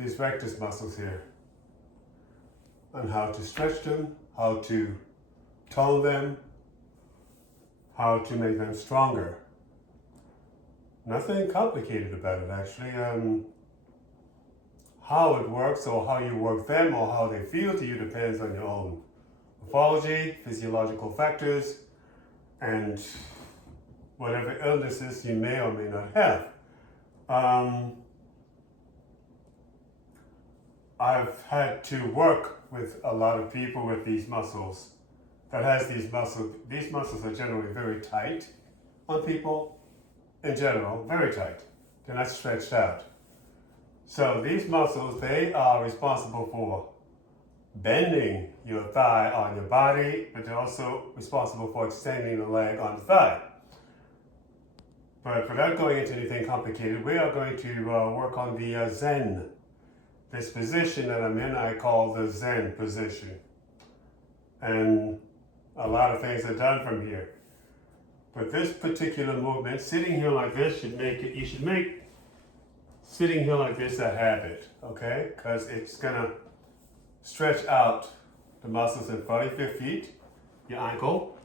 these rectus muscles here and how to stretch them, how to tone them, how to make them stronger. Nothing complicated about it, actually. How it works or how you work them or how they feel to you depends on your own morphology, physiological factors, and whatever illnesses you may or may not have. I've had to work with a lot of people with these muscles that has these muscles. These muscles are generally very tight on people in general, very tight. They're not stretched out. So these muscles, they are responsible for bending your thigh on your body, but they're also responsible for extending the leg on the thigh. But without going into anything complicated, we are going to work on the Zen. This position that I'm in, I call the Zen position. And a lot of things are done from here. But this particular movement, sitting here like this, you should make sitting here like this a habit, okay? Because it's gonna stretch out the muscles in front of your feet, your ankle,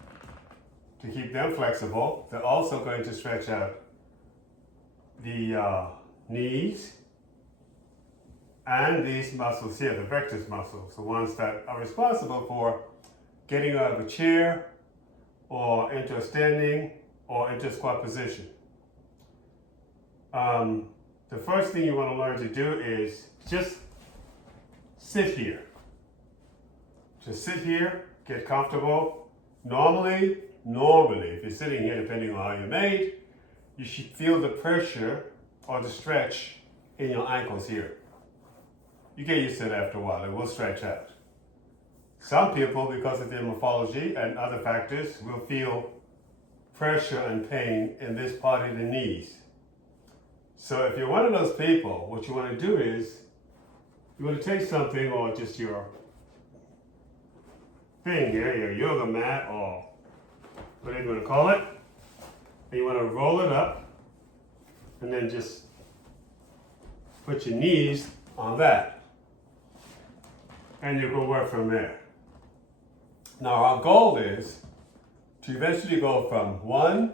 to keep them flexible. They're also going to stretch out the knees and these muscles here, the rectus muscles, the ones that are responsible for getting out of a chair or into a standing or into a squat position. The first thing you want to learn to do is just sit here. Just sit here, get comfortable. Normally, if you're sitting here, depending on how you're made, you should feel the pressure or the stretch in your ankles here. You get used to it after a while, it will stretch out. Some people, because of their morphology and other factors, will feel pressure and pain in this part of the knees. So if you're one of those people, what you want to do is, you want to take something or just your thing here, your yoga mat or whatever you want to call it, and you want to roll it up and then just put your knees on that. And you go work from there. Now our goal is to eventually go from 1,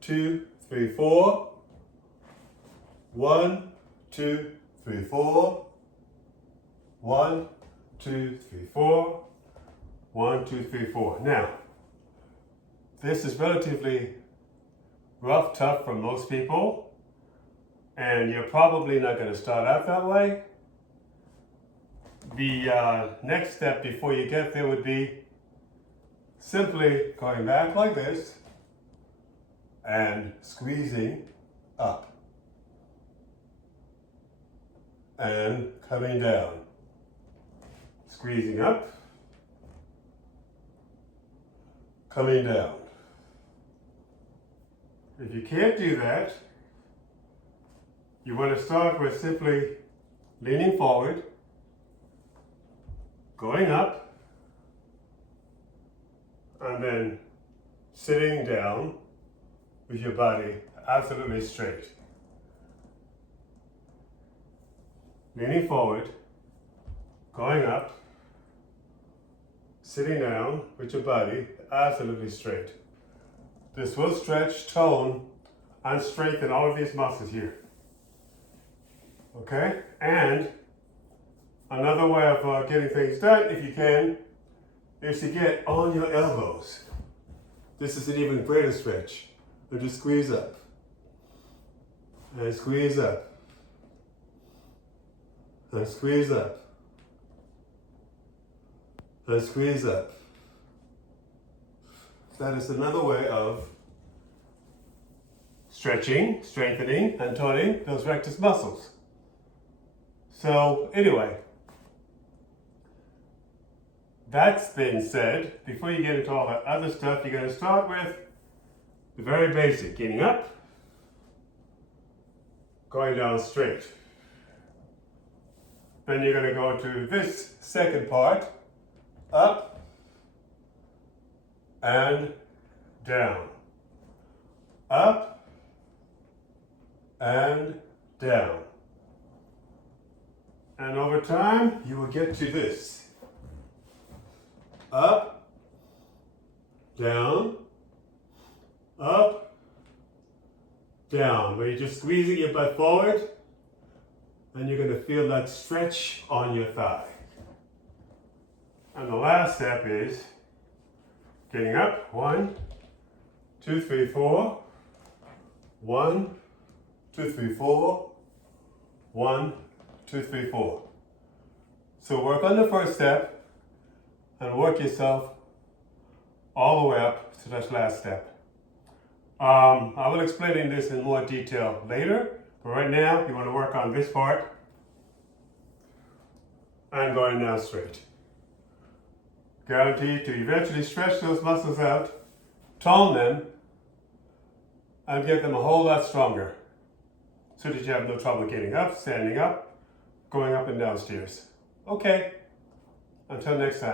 2, 3, 4, 1, 2, 3, 4, 1, 2, 3, 4, 1, 2, 3, 4. Now, this is relatively rough, tough for most people, and you're probably not going to start out that way. The next step before you get there would be simply going back like this and squeezing up and coming down. Squeezing up, coming down. If you can't do that, you want to start with simply leaning forward, going up, and then sitting down with your body absolutely straight. Leaning forward, going up, sitting down with your body absolutely straight. This will stretch, tone, and strengthen all of these muscles here. Okay? And another way of getting things done, if you can, is to get on your elbows. This is an even greater stretch. So just squeeze up. And squeeze up. And squeeze up. And squeeze up. That is another way of stretching, strengthening, and toning those rectus muscles. So anyway, that's been said. Before you get into all that other stuff, you're going to start with the very basic, getting up, going down straight. Then you're going to go to this second part, up and down, up and down, And over time, you will get to this. Up, down, up, down. Where you're just squeezing your butt forward, and you're going to feel that stretch on your thigh. And the last step is getting up. 1, 2, 3, 4. 1, 2, 3, 4. 1, 2, 3, 4. So work on the first step and work yourself all the way up to that last step. I will explain this in more detail later, but right now you want to work on this part and going down straight. Guaranteed to eventually stretch those muscles out, tone them, and get them a whole lot stronger so that you have no trouble getting up, standing up, going up and down stairs. Okay, until next time.